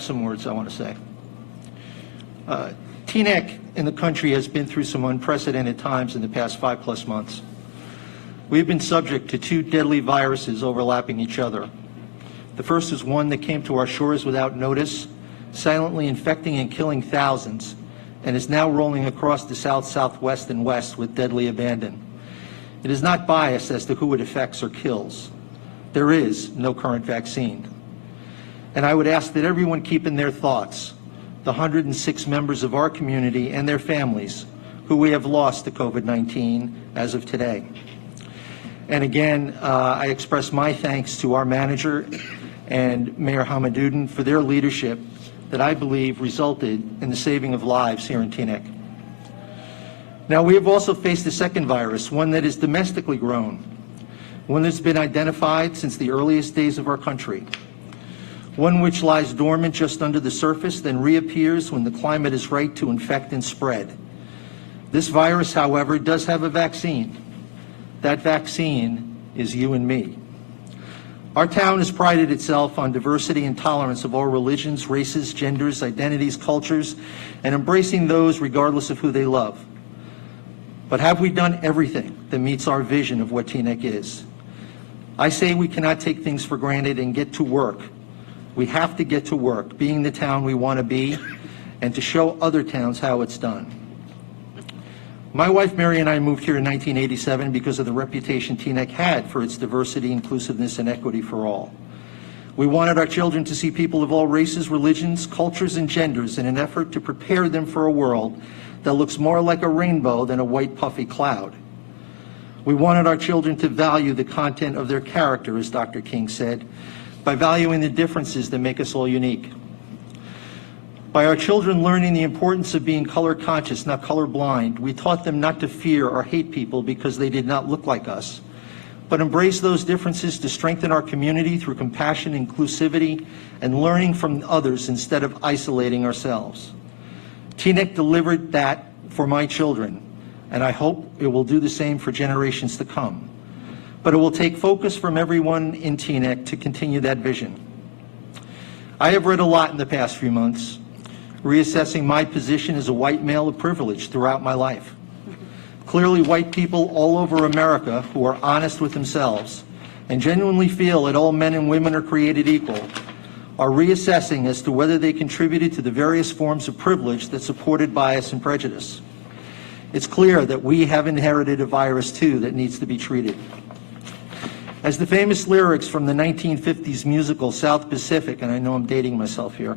have some words I want to say. Teaneck in the country has been through some unprecedented times in the past 5+ months. We've been subject to 2 deadly viruses overlapping each other. The first is one that came to our shores without notice, silently infecting and killing thousands, and is now rolling across the south, southwest, and west with deadly abandon. It is not biased as to who it affects or kills. There is no current vaccine. And I would ask that everyone keep in their thoughts the 106 members of our community and their families who we have lost to COVID-19 as of today. And again, I express my thanks to our manager and Mayor Hamaduddin for their leadership that I believe resulted in the saving of lives here in Teaneck. Now, we have also faced a second virus, one that is domestically grown, one that's been identified since the earliest days of our country, one which lies dormant just under the surface, then reappears when the climate is right to infect and spread. This virus, however, does have a vaccine. That vaccine is you and me. Our town has prided itself on diversity and tolerance of all religions, races, genders, identities, cultures, and embracing those regardless of who they love. But have we done everything that meets our vision of what Teaneck is? I say we cannot take things for granted and get to work. We have to get to work, being the town we want to be, and to show other towns how it's done. My wife Mary and I moved here in 1987 because of the reputation Teaneck had for its diversity, inclusiveness, and equity for all. We wanted our children to see people of all races, religions, cultures, and genders in an effort to prepare them for a world that looks more like a rainbow than a white puffy cloud. We wanted our children to value the content of their character, as Dr. King said, by valuing the differences that make us all unique. By our children learning the importance of being color conscious, not color blind, we taught them not to fear or hate people because they did not look like us, but embrace those differences to strengthen our community through compassion, inclusivity, and learning from others instead of isolating ourselves. Teaneck delivered that for my children, and I hope it will do the same for generations to come. But it will take focus from everyone in Teaneck to continue that vision. I have read a lot in the past few months, reassessing my position as a white male of privilege throughout my life. Clearly, white people all over America who are honest with themselves and genuinely feel that all men and women are created equal are reassessing as to whether they contributed to the various forms of privilege that supported bias and prejudice. It's clear that we have inherited a virus too that needs to be treated. As the famous lyrics from the 1950s musical South Pacific, and I know I'm dating myself here,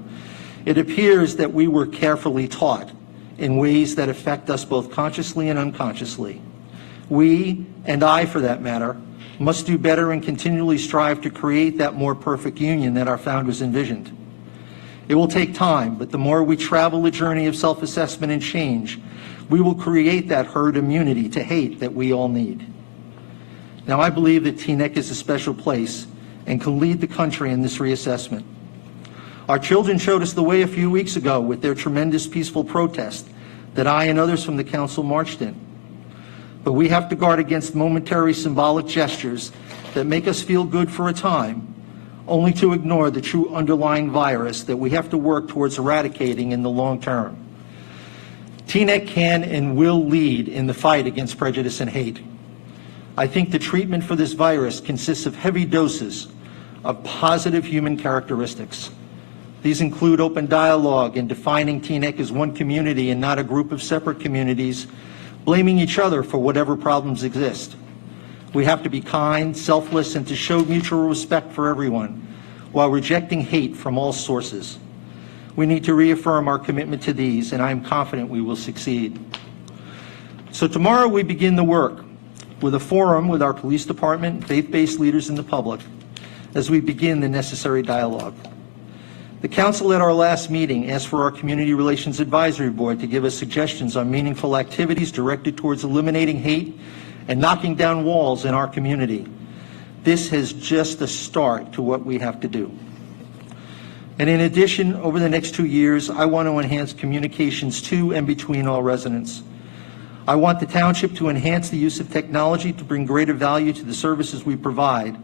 it appears that we were carefully taught in ways that affect us both consciously and unconsciously. We, and I for that matter, must do better and continually strive to create that more perfect union that our founders envisioned. It will take time, but the more we travel the journey of self-assessment and change, we will create that herd immunity to hate that we all need. Now, I believe that Teaneck is a special place and can lead the country in this reassessment. Our children showed us the way a few weeks ago with their tremendous peaceful protest that I and others from the council marched in. But we have to guard against momentary symbolic gestures that make us feel good for a time, only to ignore the true underlying virus that we have to work towards eradicating in the long term. Teaneck can and will lead in the fight against prejudice and hate. I think the treatment for this virus consists of heavy doses of positive human characteristics. These include open dialogue and defining Teaneck as one community and not a group of separate communities, blaming each other for whatever problems exist. We have to be kind, selfless, and to show mutual respect for everyone, while rejecting hate from all sources. We need to reaffirm our commitment to these, and I am confident we will succeed. So tomorrow we begin the work with a forum with our police department, faith-based leaders, and the public as we begin the necessary dialogue. The council at our last meeting asked for our Community Relations Advisory Board to give us suggestions on meaningful activities directed towards eliminating hate and knocking down walls in our community. This is just a start to what we have to do. And in addition, over the next 2 years, I want to enhance communications to and between all residents. I want the township to enhance the use of technology to bring greater value to the services we provide,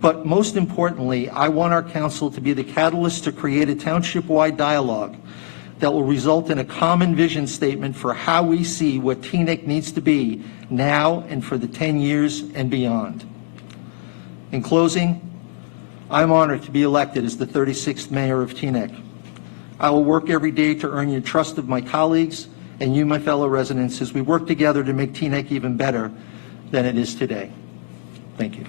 But most importantly, I want our council to be the catalyst to create a township-wide dialogue that will result in a common vision statement for how we see what Teaneck needs to be now and for the 10 years and beyond. In closing, I'm honored to be elected as the 36th mayor of Teaneck. I will work every day to earn your trust of my colleagues and you, my fellow residents, as we work together to make Teaneck even better than it is today. Thank you.